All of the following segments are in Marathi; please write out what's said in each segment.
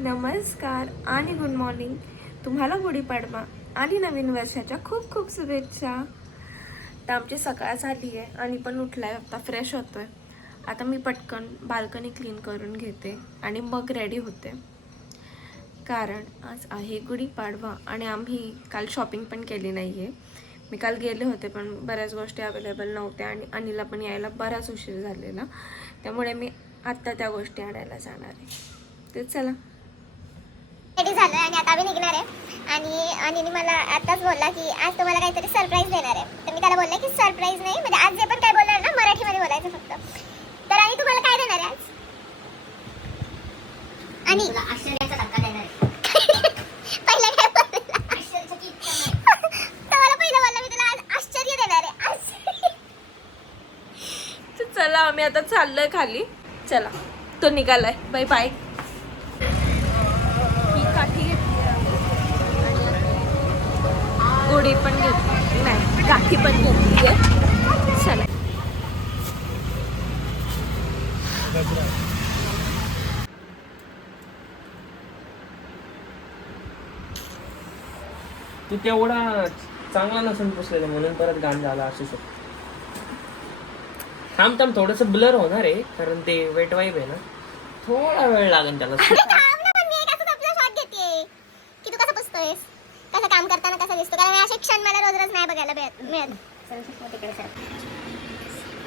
नमस्कार आणि गुड मॉर्निंग. तुम्हाला गुढीपाडवा आणि नवीन वर्षाच्या खूप खूप शुभेच्छा. तर आमची सकाळ झाली आहे आणि पण उठलाय, आता फ्रेश होतोय. आता मी पटकन बाल्कनी क्लीन करून घेते आणि मग रेडी होते, कारण आज आहे गुढीपाडवा आणि आम्ही काल शॉपिंग पण केली नाही आहे. मी काल गेले होते पण बऱ्याच गोष्टी अवेलेबल नव्हत्या आणि अनिला पण यायला बराच उशीर झालेला, त्यामुळे मी आत्ता त्या गोष्टी आणायला जाणार आहे. तर चला. रेडी झालं आणि आता आम्ही निघणार आहे. आणि अनिनी मला आताच बोलला की आज तुम्हाला काहीतरी सरप्राईज देणार आहे. तर मी त्याला बोलले की सरप्राईज नाही, म्हणजे आज जे पण काय बोलणार ना मराठीमध्ये बोलायचं फक्त. तर आणि तुम्हाला काय देणार आहे आज? आणि तुला आश्चर्याचा धक्का देणार आहे. पहिला काय बोलला? आश्चर्यचकित करणार. तर मला पहिला बोलला मी तुला आज आश्चर्य देणार आहे. तर चला आम्ही आता चाललोय खाली. चला, तो निघालाय. Bye bye. गुढी पण घेतली नाही, गाठी पण घेतली आहे. चला. तू तेवढा चांगला नसून पुसलेला म्हणून परत घाण झाला असू शकतो. थांब थोडंसं ब्लर होणार आहे, कारण ते वेट वाईब आहे ना, थोडा वेळ लागेल त्याला. की तू कसं पुसतोयस, कसं काम करताना कसं दिसतो, कारण असे क्षण मला रोज रोज नाही बघायला मिळत.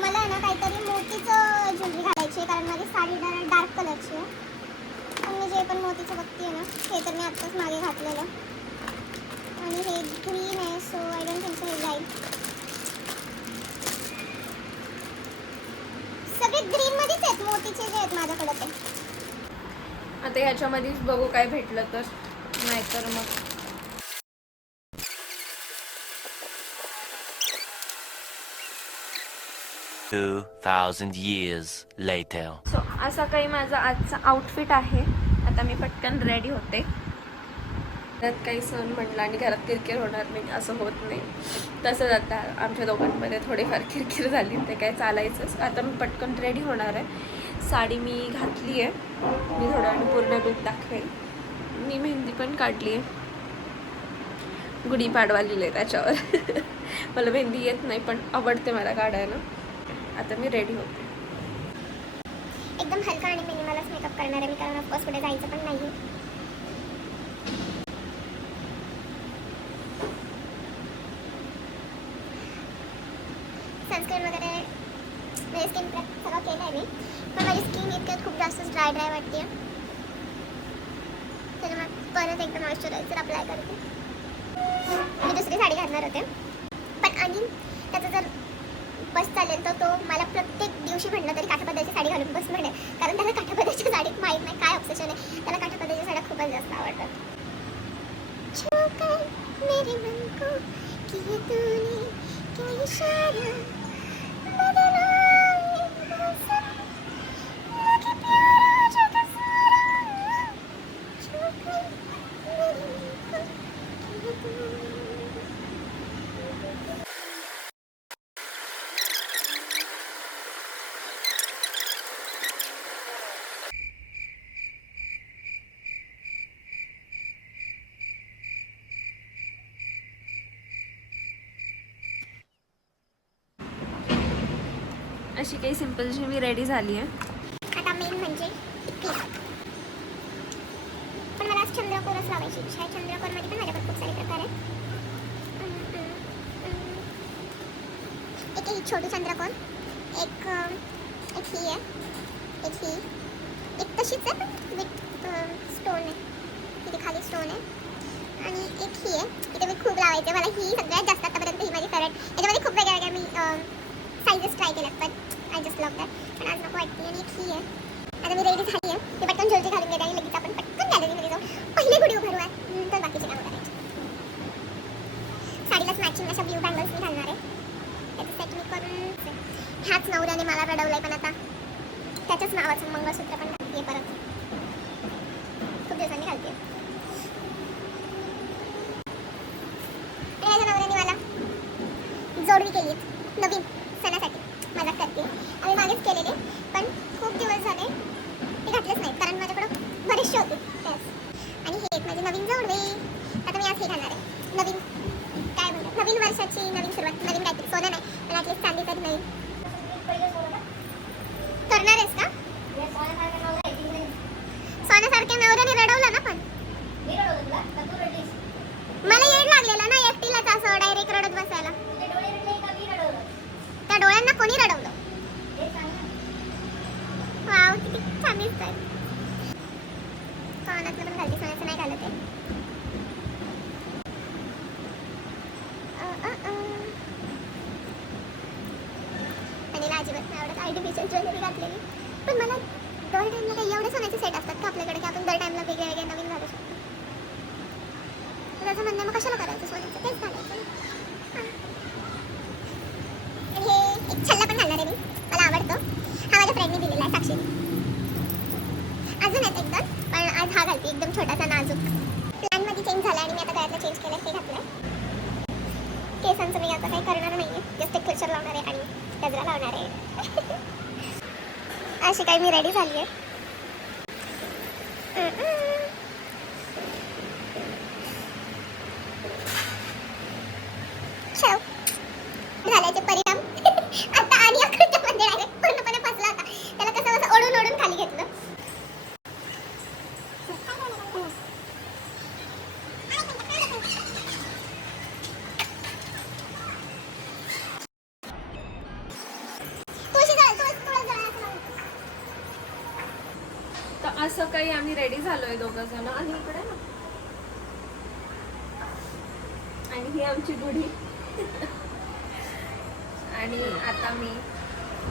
मला ना काहीतरी मोतीचं ज्वेलरी घालायची आहे, कारण माझी साडी डार्क कलरची आहे. पण मी जे पण मोतीचं बघते ना हे तर मी आत्ताच मागे घातलेलं आणि हे ग्रीन आहे, so I don't think so हे जाईल. सगळे ग्रीन मध्येच आहेत मोतीचे जे आहेत माझ्याकडे ते. आता ह्याच्यामध्येच बघू काय भेटलं तर, नाहीतर मग 2000 years later. सो असा काही माझा आजचा आउटफिट आहे. आता मी पटकन रेडी होते. घरात काही सण म्हटलं आणि घरात किरकिर होणार नाही असं होत नाही. तसंच आता आमच्या दोघांमध्ये थोडीफार किरकिर झाली, ते काय चालायचंच. आता मी पटकन रेडी होणार आहे. साडी मी घातली आहे, मी थोड्या वेळाने पूर्ण लूक दाखवेल. मी मेहंदी पण काढली आहे, गुढीपाडवा लिहिलं त्याच्यावर. मला मेहंदी येत नाही पण आवडते मला काढायला. आता मी रेडी होते. एकदम हलका आणि मिनिमलच मेकअप करणार आहे मी, कारण ऑफकोर्स पुढे जायचं पण नाही आहे. सनस्क्रीन वगैरे म्हणजे स्किन प्रेप सगळं केलं आहे मी, पण माझी स्किन इतक्यात खूप जास्त ड्राय वाटते. तर मग परत एकदा मॉइश्चरायझर अप्लाय करते. मी दुसरी साडी घालणार होते, पण आणि त्याचं जर बस चालेल तर तो मला प्रत्येक दिवशी म्हटलं तरी काठापदराची साडी घालून बस म्हणेल, कारण त्याला काठापदराच्या साडीत माहीत नाही काय ऑब्सेशन आहे, त्याला काठापदराच्या साड्या खूपच जास्त आवडतात. मेरे मन को किया तूने क्या इशारा, बदला ये मौसम, लगे प्यारा जग सारा, छूकर मेरे मन को किया तूने. अशी काही सिम्पलशी मी रेडी झाली आहे. आता मेन म्हणजे टिक्की. पण मला आज चंद्रकोरच लावायची इच्छा आहे. चंद्रकोरमध्ये पण माझ्याकडे खूप सारे प्रकार आहेत. एक ही छोटी चंद्रकोर, एक ही आहे, एक ही, एक तशीच आहे पण विथ स्टोन आहे, तिथे खाली स्टोन आहे. आणि एक ही आहे, इथे मी खूप लावायचे. मला ही सगळ्यात जास्त आतापर्यंत ही माझी फेवरेट. याच्यामध्ये खूप वेगळ्या मी साईजेस ट्राय केल्यात, पण आय जस्ट लव्ह दॅट. पण आज नको वाटते. आणि एक ही आहे. आता मी रेडी झाली आहे, मी पटकन ज्वेलरी घालून घेते आणि लगेच आपण पटकन गॅलरीमध्ये जाऊन पहिले गुढी उभारू आहे, नंतर बाकीचे कामं करायचे. साडीलाच मॅचिंग अशा ब्ल्यू बँगल्स मी घालणार आहे. त्याचं सेट मी करून ह्याच नवऱ्याने मला रडवलंय, पण आता त्याच्याच नावाचं मंगळसूत्र पण घालते परत. खूप दिवसांनी घालते. आणि माझ्या नवऱ्याने मला जोडवी केली नवीन सणासाठी, मजाक करते. आम्ही मागेच केलेले, पण खूप दिवस झाले ते घातलेच नाहीत, कारण माझ्याकडं बरेचसे होते. नवीन जोडवे. आता मी आज हे घालणार आहे. नवीन काय म्हणतात, नवीन वर्षाची नवीन सुरुवात, नवीन काहीतरी. सोनं नाही पण ॲटलीस्ट चांदी तरी नवीन. करणार आहेस का? सोन्यासारख्या नवऱ्याने रडवलं ना. पण मला येड लागलेला ना एकटीलाच असं डायरेक्ट रडत बसायला. त्या डोळ्यांना कोणी रडवलं? वाव, किती छान दिसतंय. कानातलं पण घालते, सोन्याचं नाही घालत आहे. आणि अजिबात नाही आवडत आर्टिफिशियल ज्वेलरी घातलेली. पण मला दर टाइमला काही एवढे सोन्याचे सेट असतात का आपल्याकडे की आपण दर टाइमला वेगळे वेगळे नवीन घालू शकतो. त्याचं म्हणणं मग कशाला करायचं, सोन्याचं तेच घालायचं. आणि हे एक छल्ला पण घालणार आहे मी, मला आवडतो. हा माझ्या फ्रेंडने दिलेला आहे, साक्षीने. अजून आहेत एकदम, पण आज हा घालते एकदम छोटासा नाजूक. प्लॅनमध्ये चेंज झाला आणि मी आता गळ्यातलं चेंज केलं, हे घातलंय. केसांचं मी आता काही करणार नाही आहे, जस्ट एक क्लचर लावणार आहे आणि गजरा लावणार आहे. अशी काही मी रेडी झाली आहे. झाल्याचे परिणाम आता आणि आकृत्यामध्ये डायरेक्ट पूर्णपणे फसला होता. त्याला कसं कसं ओढून ओढून खाली घेतलं. तर असं काही आम्ही रेडी झालोय दोघं जण. आणि इकडे ना, आणि ही आमची गुढी. आणि आता मी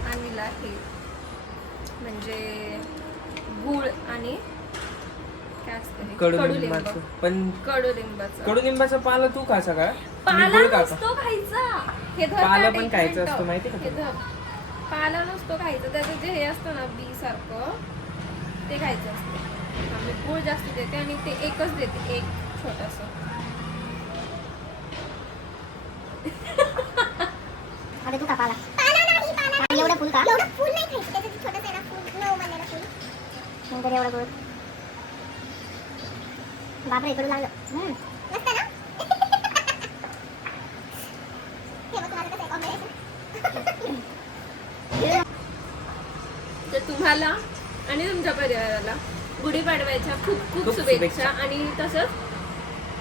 आणला हे म्हणजे गूळ आणि काय असतं हे? कडुलिंबाचं. पण कडुलिंबाचं. कडुलिंबाचा पाला तू का सगळा? पाला गुळ का? नसतो खायचा. हे धर, पाला ताट पण एक खायचा मिनिटं. असतो, माहिती का हे तुला? धर. पाला नसतो खायचं, त्याचं जे हे असतं ना बी सारखं ते खायचं असतं. आम्ही गूळ जास्त देते आणि ते एकच देते, एक छोटस. अरे तू का पाला? पाला नाही, पाला नाही. एवढं फुल का? एवढं फुल नाही खायचं, त्याचं जे छोटंसं आहे ना फुल, नऊ मधलं फुल. नंतर एवढं गोड. बापरे, इकडून लागलं. मस्त ना? हे बघ माझं कसं आहे कॉम्बिनेशन. तर तुम्हाला आणि तुमच्या परिवाराला गुढीपाडव्याच्या खूप खूप खूप शुभेच्छा. शुभेच्छा. आणि तसंच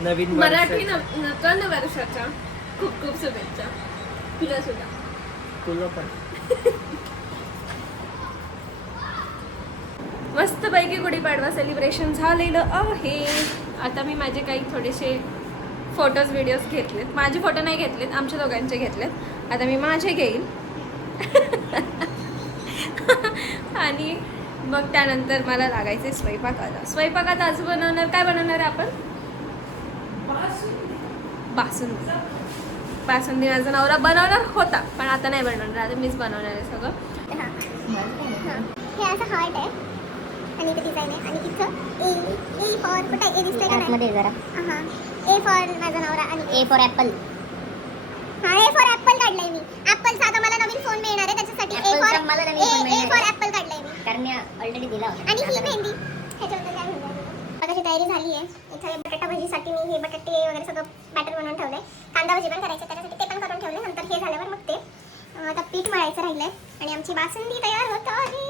नवीन मराठी वर्षाचं. नवीन वर्षाच्या खूप खूप शुभेच्छा. तुला सुद्धा. तुला पण. मस्तपैकी गुढीपाडवा सेलिब्रेशन झालेलं आहे. आता मी माझे काही थोडेसे फोटोज व्हिडिओज घेतलेत. माझे फोटो नाही घेतलेत, आमच्या दोघांचे घेतलेत. आता मी माझे घेईन. आणि मग त्यानंतर मला लागायचे स्वयंपाकाला. स्वयंपाकात आज बनवणार, काय बनवणार आहे आपण? बासुंदी. बासुंदी माझा नवरा बनवणार होता, पण आता नाही बनवणार, आता मीच बनवणार आहे सगळं. हे असं हार्ट आहे आणि इथे डिझाईन आहे. आणि इथं ए फॉर कुठे ए दिसतंय का नाही? जरा हां, ए फॉर माझा नवरा आणि ए फॉर ॲपल. हां, ए फॉर ॲपल काढलंय मी. ॲपलचा आता मला नवीन फोन मिळणार आहे, त्याच्यासाठी ए फॉर ॲपल काढलंय मी. कारण मी ऑलरेडी दिला होता. आणि ही मेहंदी ह्याच्याबद्दल काय म्हणणार? आता तयारी झाली आहे. इथे बटाटा भाजीसाठी मी हे बटाटे वगैरे सगळं बॅटर बनवून ठेवलंय. कांदा भाजी पण करायचं, त्याच्यासाठी ते पण करून ठेवले. नंतर हे झाल्यावर मग ते आता पीठ मळायचं राहिलंय आणि आमची बासुंदी तयार होत आहे.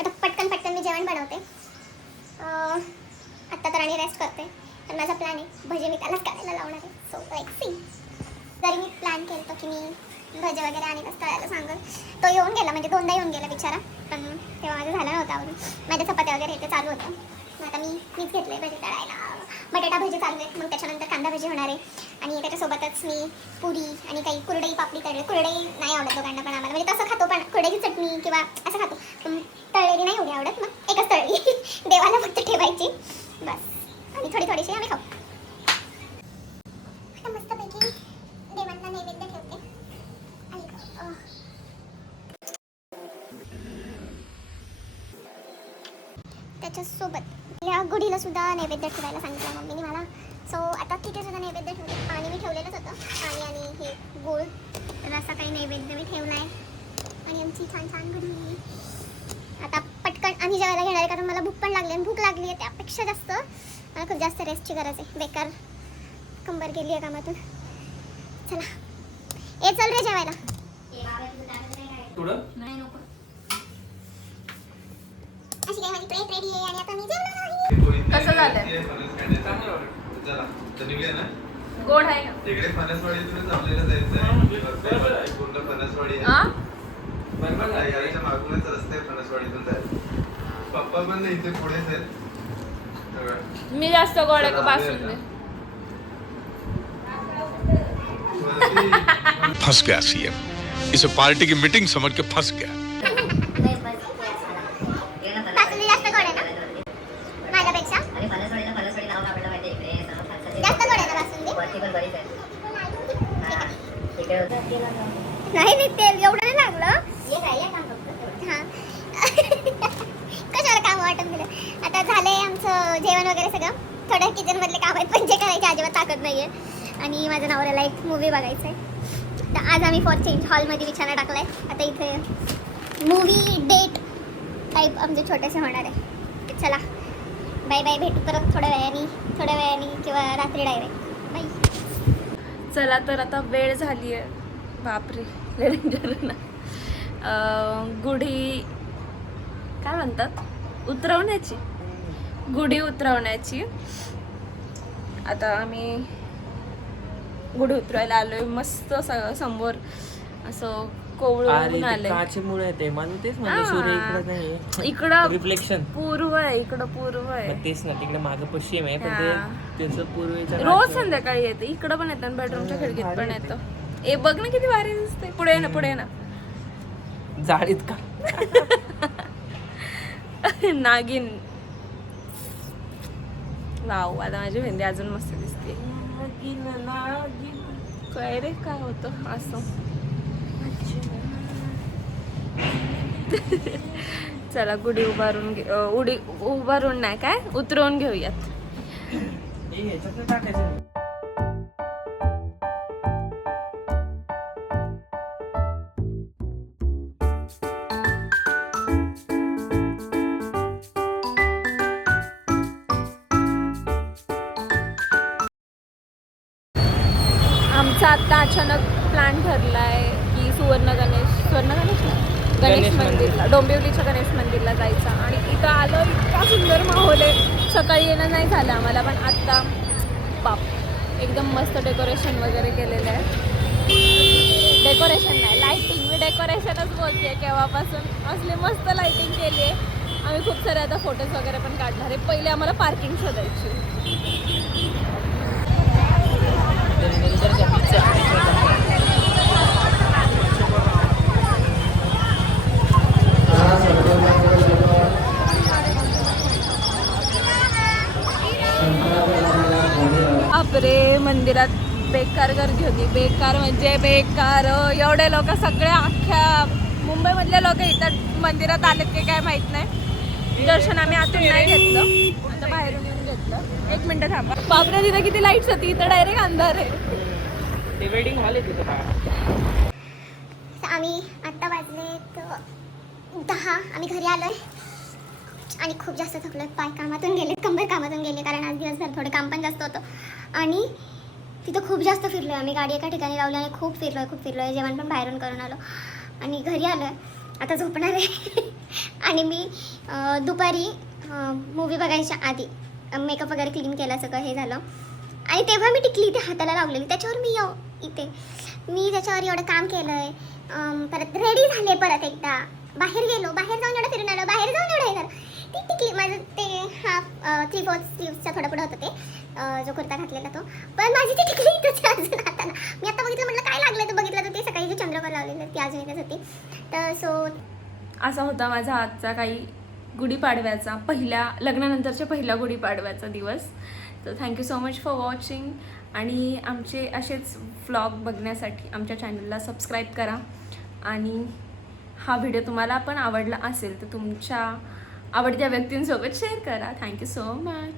आता पटकन पटकन मी जेवण बनवते. आत्ता तर आणि रेस्ट करते. तर माझा प्लॅन आहे भजे मी त्यालाच करायला लावणार आहे. So like see. जरी मी प्लॅन केलं होतं की मी भजे वगैरे आणि कसं तळायला सांगेल, तो येऊन गेला, म्हणजे दोनदा येऊन गेला बिचारा. पण तेव्हा माझं झालं नव्हतं आवरून. माझ्या चपात्या वगैरे हे ते चालू होतं. आता मीच घेतले भजी तळायला. बटाटा भजी चालू आहेत, मग त्याच्यानंतर कांदा भजी होणार आहे. आणि त्याच्यासोबतच मी पुरी आणि काही कुरडई पापडी तळली. कुरडई नाही आवडत दोघांना, पण आम्हाला म्हणजे तसं खातो, पण कुरडईची चटणी किंवा असं खातो. पण तळलेली नाही एवढी आवडत, मग एकच तळली. देवाला फक्त ठेवायची बस. आणि थोडी थोडीशी आम्ही खाऊ. आता मस्तपैकी देवांना नैवेद्य ठेवते. त्याच्यासोबत या गुढीला सुद्धा नैवेद्य ठेवायला सांगितलं मम्मीने मला. सो आता तिथे सुद्धा नैवेद्य ठेवले. पाणी मी ठेवलेलंच होतं, पाणी आणि हे गोळ. तर असा काही नैवेद्य मी ठेवला आहे. आणि आमची छान छान गुढी. आता पटकन आम्ही जेवायला घेणार आहे, कारण मला भूक पण लागली आणि भूक लागली आहे त्यापेक्षा जास्त मला खूप जास्त रेस्टची गरज आहे. बेकार कंबर गेली आहे कामातून. चला ए चल रे जेवायला. अशी काय माझी प्लेट रेडी आहे आणि आता मी जेवणार आहे. कसं झालंय? गोड आहे का? तिकडे फणसवाडीतूनच आपल्याला जायचं आहे. पूर्ण फणसवाडी हा? आहे. घराच्या मागूनच रस्ता आहे फणसवाडीतून जायचं. पप्पा पण नाही इथे पुढेच आहेत. मी जास्त गोड आहे का बासुंदी? फंस गया सीएम, इसे पार्टी की मीटिंग समझ के फंस गया। बासुंदी जास्त गोड आहे ना माझ्यापेक्षा? जास्त गोड आहे ना बासुंदी? नाही नाही तेल एवढं नाही लागलं. हां कशाला काम वाटून दिलं. आता झालंय आमचं जेवण वगैरे सगळं. थोडं किचनमधले काम आहेत पण जे करायचे अजिबात ताकद नाही आहे. आणि माझ्या नवऱ्याला एक मूवी बघायचं आहे. तर आज आम्ही फॉर चेंज हॉलमध्ये विचारणा टाकला आहे. आता इथे मूवी डेट टाईप आमचे छोटेसे होणार आहे. चला बाय बाय, भेटू परत थोड्या वेळाने किंवा रात्री डायरेक्ट बाय. चला तर आता वेळ झाली आहे. बापरे लय डेंजर ना. गुढी काय म्हणतात उतरवण्याची, गुढी उतरवण्याची. आता आम्ही गुढी उतरवायला आलोय. मस्त समोर असं कोवळून आलंय. काचेमुळे येते माझं तेच म्हणजे सूर्य इकडे नाही, इकडं रिफ्लेक्शन पूर्व आहे, इकडं पूर्व आहे. तेच ना, तिकडे मागं पश्चिम आहे पण ते त्याचं पूर्वेच्या रोज संध्याकाळी येतं. इकडं पण येतं, बेडरूमच्या खिडकीत पण येतं. ए बघ ना किती भारी दिसतंय. पुढे ये ना, पुढे ये ना. जाळीत का नागिन. वाव, आता माझी भेंडी अजून मस्त दिसते. काय रे काय होतं असं. चला गुढी उभारून उभारून नाही काय उतरवून घेऊयात. टाकायचं. आमचा आता अचानक प्लॅन ठरलाय की सुवर्ण गणेश ना गणेश मंदिरला, डोंबिवलीच्या गणेश मंदिरला जायचं. आणि इथं आलं, इतका सुंदर माहोल आहे. सकाळी येणं नाही झालं आम्हाला, पण आत्ता बाप एकदम मस्त डेकोरेशन वगैरे केलेलं आहे. डेकोरेशन नाही, लाईटिंग. मी डेकोरेशनच बोलते केव्हापासून. असली मस्त लाईटिंग केली आहे. आम्ही खूप सारे आता फोटोज वगैरे पण काढणार आहे. पहिले आम्हाला पार्किंग शोधायची. बापरे मंदिरात बेकार गर्दी होती. बेकार म्हणजे बेकार. एवढे लोक सगळे अख्ख्या मुंबईमधले लोक इथं मंदिरात आलेत की काय माहित नाही. दर्शन आम्ही आतून नाही घेतलं, आता बाहेरून येऊन घेतलं. 1 मिनिट थांबा. बापरे तिथं किती लाईट्स होती. इथं डायरेक्ट अंधार आहे. ते वेडिंग हॉल आहे तिथं. आम्ही आत्ता वाजलेत 10. आम्ही घरी आलोय आणि खूप जास्त थकलोय. पाय कामातून गेले, कंबर कामातून गेले, कारण आज दिवसभर थोडं काम पण जास्त होतं. आणि तिथं खूप जास्त फिरलो आहे आम्ही. गाडी एका ठिकाणी लावली आणि खूप फिरलो आहे. जेवण पण बाहेरून करून आलो आणि घरी आलो आहे. आता झोपणार आहे. आणि मी दुपारी मूवी बघायच्या आधी मेकअप वगैरे क्लीन केला, सगळं हे झालं. आणि तेव्हा मी टिकली इथे हाताला लावलेली. त्याच्यावर मी त्याच्यावर एवढं काम केलं आहे. परत रेडी झाले, परत एकदा बाहेर गेलो, बाहेर जाऊन एवढं फिरून आलो, बाहेर जाऊन एवढं हे झालं. ती टिकली. माझं ते हाफ 3/4 स्लीव्सचा थोडं पुढं होतं ते, जो कुर्ता घातलेला तो. पण माझी ती टिकली इथंच अजून हाताला. मी आता बघितलं, म्हटलं काय लागलं, तर बघितलं तर ते सकाळी जे चंद्रकोर लावलेलं ती अजून इथंच होती. तर सो असा होता माझा आजचा काही गुढीपाडव्याचा, लग्नानंतरच्या पहिला गुढीपाडव्याचा दिवस. तर thank you so much for watching. आणि आमचे असेच व्लॉग बघण्यासाठी आमच्या चॅनलला सबस्क्राईब करा. आणि हा व्हिडिओ तुम्हाला पण आवडला असेल तर तुमच्या आवडत्या व्यक्तींसोबत शेअर करा. Thank you so much.